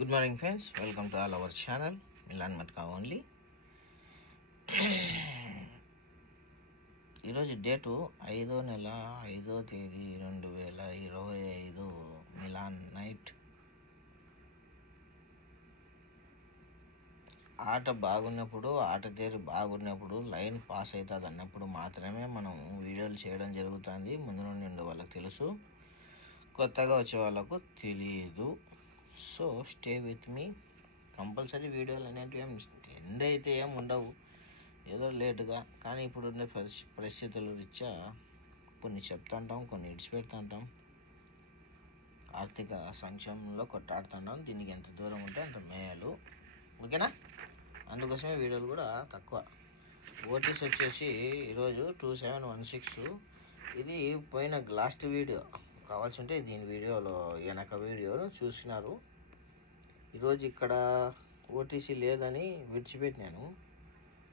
Good morning friends, welcome to all our channel Milan Matka only. ఈరోజు date 5వ నెల 5వ తేదీ 2025 మిలాన్ నైట్. ఆట బాగున్నప్పుడు, ఆట తీరు బాగున్నప్పుడు, లైన్ పాస్ అవుతుంది అన్నప్పుడు మాత్రమే మనం వీడియోలు చేయడం జరుగుతుంది. ముందు నుండి ఉండే వాళ్ళకి తెలుసు, కొత్తగా వచ్చే వాళ్ళకు తెలియదు. So stay with me. Compulsory వీడియోలు అనేటివి ఎండ్ అయితే ఏం ఉండవు, ఏదో లేటుగా. కానీ ఇప్పుడున్న పరిస్థితుల రీత్యా కొన్ని చెప్తుంటాం, కొన్ని ఇడిచిపెడుతుంటాం. ఆర్థిక సంక్షేమంలో కొట్టాడుతుంటాం. దీనికి ఎంత దూరం ఉంటే అంత మేలు, ఓకేనా? అందుకోసమే వీడియోలు కూడా తక్కువ. ఓటీస్ వచ్చేసి ఈరోజు 2716. ఇది పోయిన లాస్ట్ వీడియో కావాల్సి ఉంటే దీని వీడియోలో వెనక వీడియోను చూసినారు. ఈరోజు ఇక్కడ ఓటీసీ లేదని విడిచిపెట్టినాను.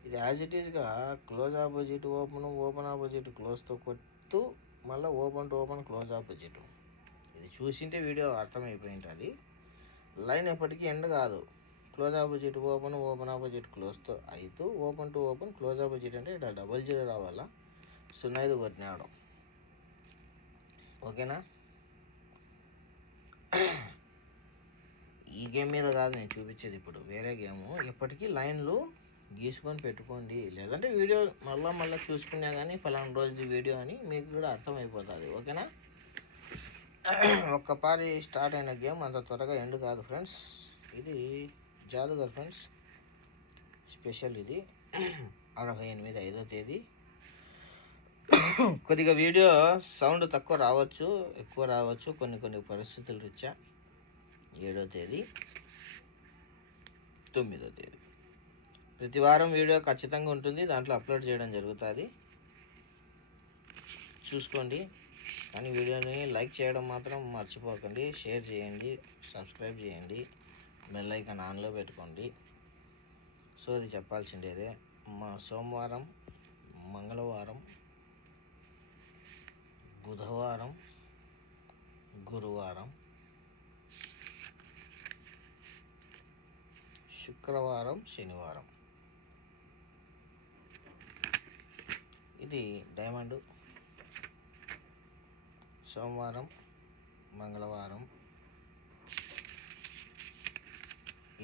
ఇది యాజ్ ఇట్ ఈస్గా close opposite open, open opposite క్లోజ్తో కొడుతూ మళ్ళీ open to open close opposite. ఇది చూసింటే వీడియో అర్థమైపోయి ఉంటుంది. లైన్ ఎప్పటికీ ఎండ్ కాదు. Close opposite open, open opposite క్లోజ్తో అవుతూ open to open close opposite అంటే ఇక్కడ 00 రావాలా, 05 కొట్టినాడు, ఓకేనా? ఈ గేమ్ మీద కాదు నేను చూపించేది, ఇప్పుడు వేరే గేము. ఎప్పటికీ లైన్లు గీసుకొని పెట్టుకోండి, లేదంటే వీడియో మళ్ళీ చూసుకున్నా కానీ ఫలానా రోజు వీడియో అని మీకు కూడా అర్థమైపోతుంది, ఓకేనా? ఒక్కపారి స్టార్ట్ అయిన గేమ్ అంత త్వరగా ఎండ్ కాదు ఫ్రెండ్స్. ఇది జాదుగర్ ఫ్రెండ్స్, స్పెషల్. ఇది 68 5వ తేదీ. కొద్దిగా వీడియో సౌండ్ తక్కువ రావచ్చు, ఎక్కువ రావచ్చు, కొన్ని పరిస్థితుల రీత్యా. 7వ తేదీ 9వ తేదీ ప్రతి వారం వీడియో ఖచ్చితంగా ఉంటుంది, దాంట్లో అప్లోడ్ చేయడం జరుగుతుంది, చూసుకోండి. కానీ వీడియోని లైక్ చేయడం మాత్రం మర్చిపోకండి. షేర్ చేయండి, సబ్స్క్రైబ్ చేయండి, బెల్ ఐకాన్ ఆన్లో పెట్టుకోండి. సో అది చెప్పాల్సిండేదే. సోమవారం, మంగళవారం, బుధవారం, గురువారం, శుక్రవారం, శనివారం ఇది డైమండ్. సోమవారం, మంగళవారం.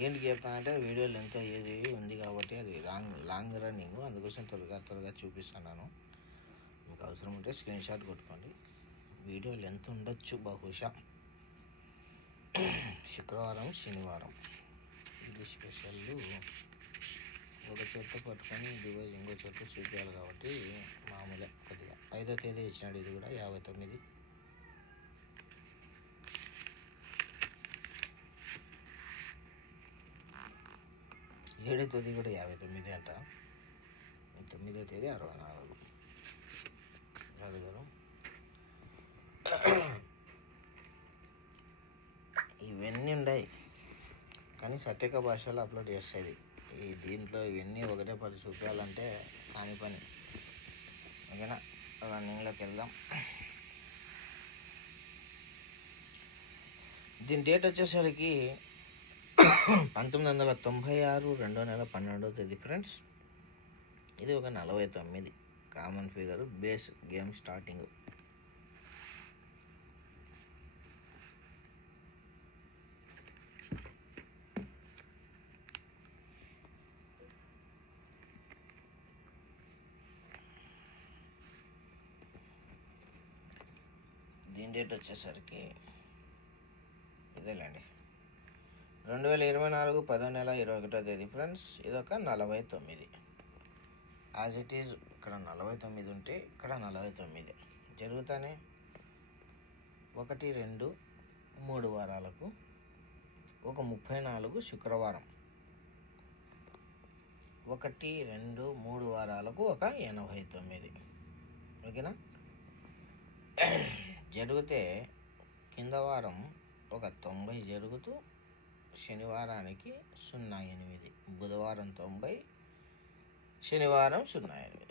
ఏంటి చెప్తానంటే వీడియోలు ఎంతో ఏది ఉంది కాబట్టి అది లాంగ్ రన్నింగ్, అందుకోసం త్వరగా చూపిస్తున్నాను. మీకు అవసరం ఉంటే స్క్రీన్ షాట్ కొట్టుకోండి. వీడియో లెంత్ ఉండొచ్చు బహుశా. శుక్రవారం, శనివారం ఇది స్పెషల్. ఒక చేత్తో పట్టుకొని డివైజ్ ఇంకో చేత్తో చూపించాలి కాబట్టి మామూలుగా కొద్దిగా. 5వ తేదీ ఇచ్చినాడు, ఇది కూడా 59. ఏడవ తేదీ కూడా 59 అంట. 9వ తేదీ 64. జాదుగారు ఇవన్నీ ఉన్నాయి, కానీ సత్యక భాషలో అప్లోడ్ చేస్తుంది. ఈ దీంట్లో ఇవన్నీ ఒకటే పని చూపించాలంటే కాని పని, ఓకేనా? రన్నింగ్లోకి వెళ్దాం. దీని డేట్ వచ్చేసరికి 1996 2వ నెల 12వ తేదీ ఫ్రెండ్స్. ఇది ఒక 49 common figure base game starting. దీని డేట్ వచ్చేసరికి ఇదేలేండి, 2024 10వ నెల 21వ తేదీ ఫ్రెండ్స్. ఇదొక 49. యాజ్ ఇట్ ఈజ్ ఇక్కడ 49 ఉంటే ఇక్కడ 49 జరుగుతానే 1, 2, 3 వారాలకు ఒక 34 శుక్రవారం, 1, 2, 3 వారాలకు ఒక 89, ఓకేనా? జరిగితే కింద వారం ఒక 90 జరుగుతూ శనివారానికి 08, బుధవారం 90, శనివారం 08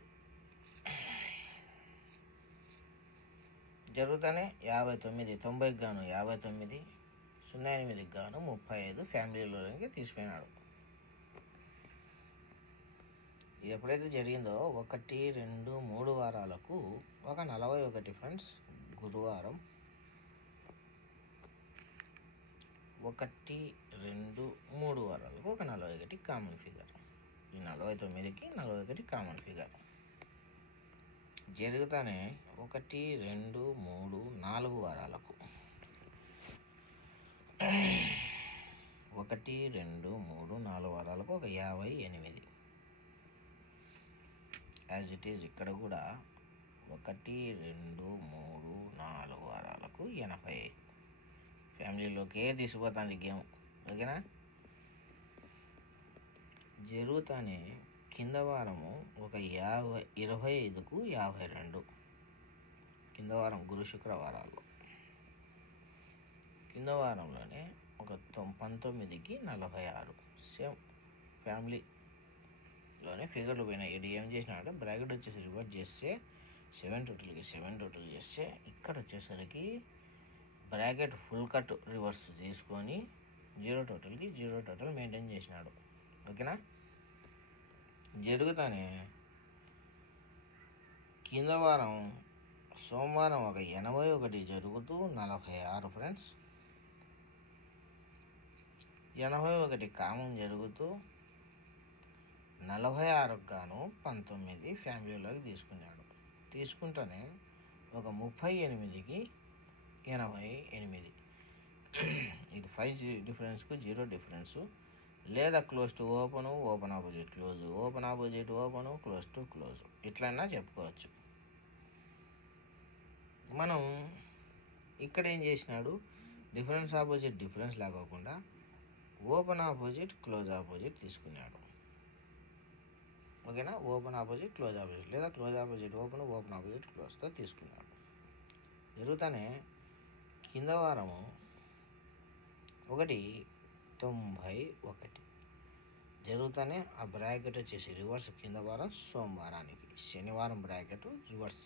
జరుగుతానే 59, 90కి గాను 59, 08కి గాను 35 ఫ్యామిలీలోనికి తీసిపోయినాడు. ఇది ఎప్పుడైతే జరిగిందో 1, 2, 3 వారాలకు ఒక 41 ఫ్రెండ్స్. గురువారం 1, 2, 3 వారాలకు ఒక 41 కామన్ ఫిగర్. ఈ 49కి 41 కామన్ ఫిగర్. జరుగుతానే 1, 2, 3, 4 వారాలకు 1, 2, 3, 4 వారాలకు ఒక 58. యాజ్ ఇట్ ఈజ్ ఇక్కడ కూడా 1, 2, 3, 4 వారాలకు 80. ఫ్యామిలీలోకే తీసుకుపోతుంది గేమ్. ఓకేనా? జరుగుతానే కింద వారము ఒక 25కు 52. కింద వారం గురు శుక్రవారాల్లో. కింద వారంలోనే ఒక 19కి 46. సేమ్ ఫ్యామిలీలోనే ఫిగర్లు పోయినాయి. ఇది ఏం చేసినాడంటే బ్రాకెట్ వచ్చేసి రివర్స్ చేస్తే 7 టోటల్కి 7 టోటల్ చేస్తే ఇక్కడ వచ్చేసరికి బ్రాకెట్ ఫుల్ కట్ రివర్స్ తీసుకొని 0 టోటల్కి 0 టోటల్ మెయింటైన్ చేసినాడు. ఓకేనా? జరుగుతానే కింద వారం సోమవారం ఒక 81 జరుగుతూ 46 ఫ్రెండ్స్. 81 కామన్ జరుగుతూ 46కు గాను 19 ఫ్యామిలీలోకి తీసుకున్నాడు. తీసుకుంటేనే ఒక 38కి 88. ఇది 5 డిఫరెన్స్కు 0 డిఫరెన్సు, లేదా close to open, open opposite close, open opposite open, close to close, ఇట్లన్నా చెప్పుకోవచ్చు. మనం ఇక్కడ ఏం చేసినాడు, డిఫరెన్స్ ఆపోజిట్ డిఫరెన్స్ లాగోకుండా ఓపెన్ ఆపోజిట్ క్లోజ్ ఆపోజిట్ తీసుకున్నాడు. ఓకేనా? ఓపెన్ ఆపోజిట్ క్లోజ్ ఆపోజిట్, లేదా close opposite open, open opposite క్లోజ్తో తీసుకున్నాడు. జరుగుతానే కింద వారము 191 జరుగుతానే ఆ బ్రాకెట్ వచ్చేసి రివర్స్. కింద వారం సోమవారానికి, శనివారం బ్రాకెట్ రివర్స్.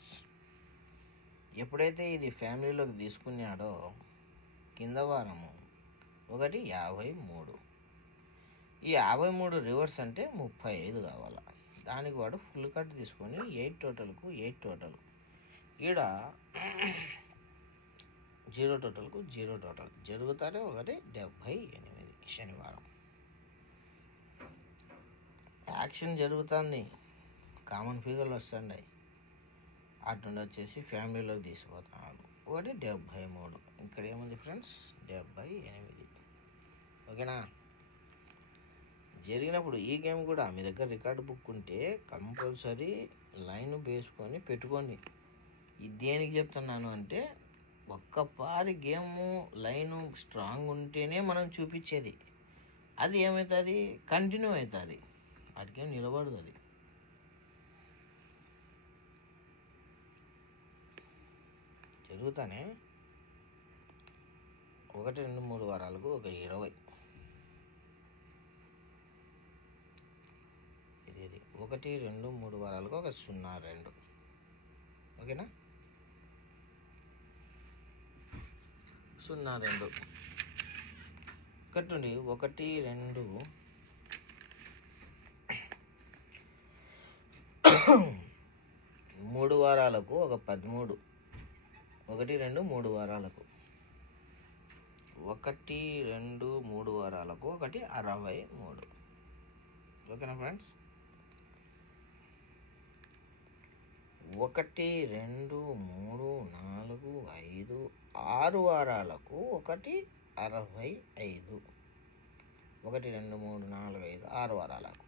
ఎప్పుడైతే ఇది ఫ్యామిలీలోకి తీసుకున్నాడో కింద వారము 53. ఈ 53 రివర్స్ అంటే 35 కావాలి. దానికి వాడు ఫుల్ కట్ తీసుకొని 8 టోటల్కు 8 టోటల్. ఈడ 0 టోటల్కు 0 టోటల్ జరుగుతారే 178 శనివారం. యాక్షన్ జరుగుతుంది, కామన్ ఫిగర్లు వస్తున్నాయి. అటు నుండి వచ్చేసి ఫ్యామిలీలోకి తీసుకుపోతున్నాడు. 173. ఇక్కడ ఏముంది ఫ్రెండ్స్? 78. ఓకేనా? జరిగినప్పుడు ఈ గేమ్ కూడా మీ దగ్గర రికార్డు బుక్ ఉంటే కంపల్సరీ లైన్ వేసుకొని పెట్టుకోండి. ఇది దేనికి చెప్తున్నాను అంటే, ఒక్కపారి గేము లైను స్ట్రాంగ్ ఉంటేనే మనం చూపించేది. అది ఏమవుతుంది? కంటిన్యూ అవుతుంది, వాటికేం నిలబడదు. అది జరుగుతానే 1, 2, 3 వారాలకు ఒక 20. ఇది 1, 2, 3 వారాలకు ఒక 02. ఓకేనా? 02 కట్టుండి. 1, 2, 3 వారాలకు ఒక 13. 1, 2, 3 వారాలకు 1, 2, 3 వారాలకు ఒకటి 63. ఓకేనా ఫ్రెండ్స్? 1, 2, 3, 4, 5, 6 వారాలకు ఒకటి 65. 1, 2, 3, 4, 5, 6 వారాలకు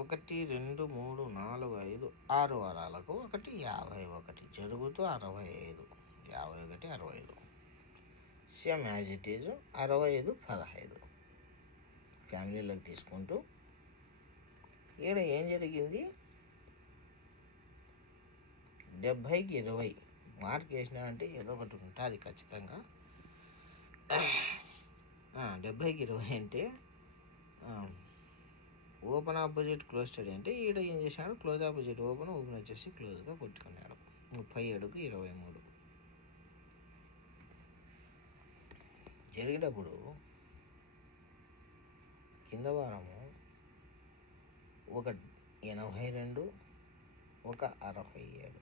1, 2, 3, 4, 5, 6 వారాలకు ఒకటి 51 జరుగుతూ 65. 51, 65 సేమ్ యాజ్ ఇట్ ఈజ్. 65, 15 ఫ్యామిలీలోకి తీసుకుంటూ ఈడ ఏం జరిగింది? 70కి 20 మార్క్ వేసినా అంటే ఏదో ఒకటి ఉంటుంది ఖచ్చితంగా. 70కి 20 అంటే ఓపెన్ ఆపోజిట్ క్లోజ్ స్టడీ అంటే ఈడ ఏం చేసినాడు? క్లోజ్ ఆపోజిట్ ఓపెన్, ఓపెన్ వచ్చేసి క్లోజ్గా కొట్టుకున్నాడు. 37కు 23 జరిగేటప్పుడు కింద వారము ఒక 82, ఒక 67.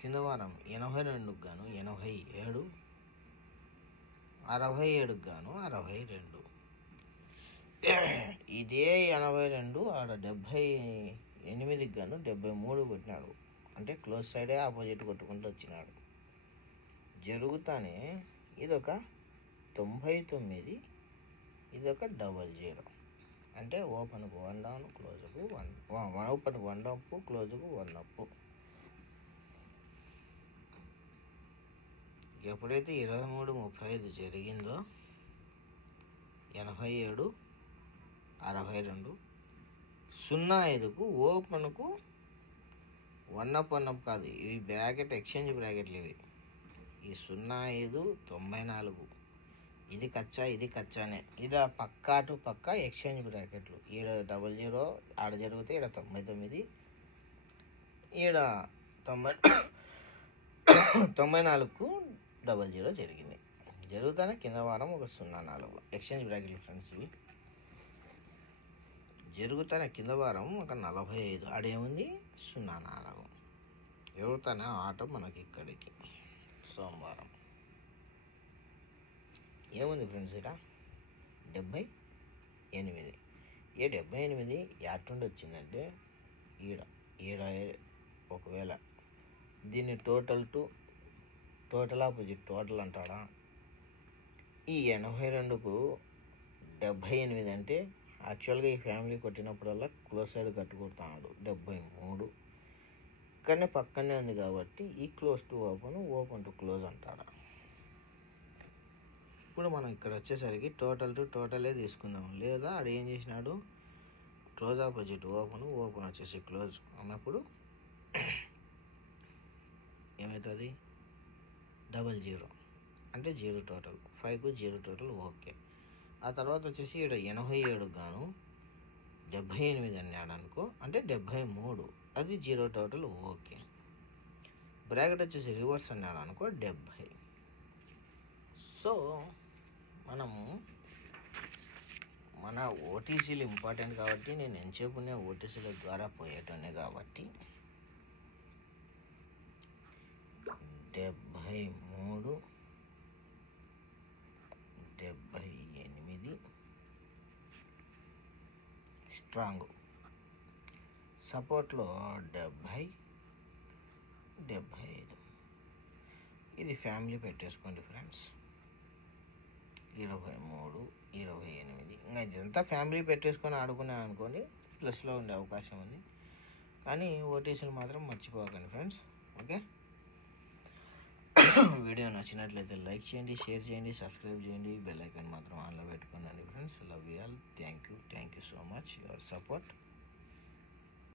కింద వారం 82కు గాను 87, 67కు గాను 62. ఇదే 82 ఆడ 78కి గాను 73 కొట్టినాడు. అంటే క్లోజ్ సైడే ఆపోజిట్ కొట్టుకుంటూ వచ్చినాడు. జరుగుతానే ఇదొక 99, ఇదొక 00. అంటే ఓపెన్కు 1 డౌన్, క్లోజ్కు 1, ఓపెన్కు 1 అప్, క్లోజ్కు 1 అప్. ఎప్పుడైతే 23:35 జరిగిందో 87, 62, 05కు ఓపెన్కు 1 అప్, 1 అప్ కాదు, ఇవి బ్రాకెట్ ఎక్స్చేంజ్ బ్రాకెట్లు ఇవి. ఈ 05, 94, ఇది కచ్చా, ఇది కచ్చానే. ఇది పక్కా టు పక్కా ఎక్స్చేంజ్ బ్రాకెట్లు. ఈడ 00 ఆడ జరిగితే ఈడ 99, ఈడ 94కు 00 జరిగింది. జరుగుతానే కింద వారం ఒక 04 ఎక్స్చేంజ్ బ్రాకెట్లు ఫ్రెండ్స్ ఇవి. జరుగుతానే కింద వారం ఒక 45, ఆడేముంది 04. జరుగుతానే ఆట మనకి ఇక్కడికి సోమవారం ఏముంది ఫ్రెండ్స్, ఇక్కడ 78. ఏ 78 యాటుండి వచ్చిందంటే ఈడ ఒకవేళ దీన్ని టోటల్ ఆపోజిట్ టోటల్ అంటాడా? ఈ 82కు 78 అంటే యాక్చువల్గా ఈ ఫ్యామిలీ కొట్టినప్పుడల్లా క్లోజ్ సైడ్ కట్టుకుంటున్నాడు. 73 ఇక్కడనే పక్కనే ఉంది కాబట్టి ఈ close to open, open to close అంటాడా? ఇప్పుడు మనం ఇక్కడ వచ్చేసరికి టోటల్ టు టోటలే తీసుకుందాం. లేదా ఆడ ఏం చేసినాడు, క్లోజ్ ఆపోజిట్ ఓపెన్, ఓపెన్ వచ్చేసి క్లోజ్ అన్నప్పుడు ఏమవుతుంది 00 అంటే 0 టోటల్, 5కు 0 టోటల్ ఓకే. ఆ తర్వాత వచ్చేసి ఇక్కడ 87కు గాను 78 అన్నాడు అనుకో, అంటే 73 అది 0 టోటల్ ఓకే. బ్రాకెట్ వచ్చేసి రివర్స్ అన్నాడు అనుకో 70. సో మనము మన ఓటీసీలు ఇంపార్టెంట్ కాబట్టి నేను ఎంతసేపునే ఓటీసీల ద్వారా పోయేటోనే కాబట్టి 73, 78 స్ట్రాంగ్, సపోర్ట్లో 70, 75. ఇది ఫ్యామిలీ పెట్టేసుకోండి ఫ్రెండ్స్. 23, 28 ఇంకా ఇదంతా ఫ్యామిలీ పెట్టేసుకొని ఆడుకునే అనుకోండి ప్లస్లో ఉండే అవకాశం ఉంది. కానీ ఓటీసీలు మాత్రం మర్చిపోకండి ఫ్రెండ్స్. ఓకే, వీడియో నచ్చినట్లయితే లైక్ చేయండి, షేర్ చేయండి, సబ్స్క్రైబ్ చేయండి, బెల్ ఐకాన్ మాత్రం ఆన్లో పెట్టుకోండి friends. Love you all. Thank you so much your support.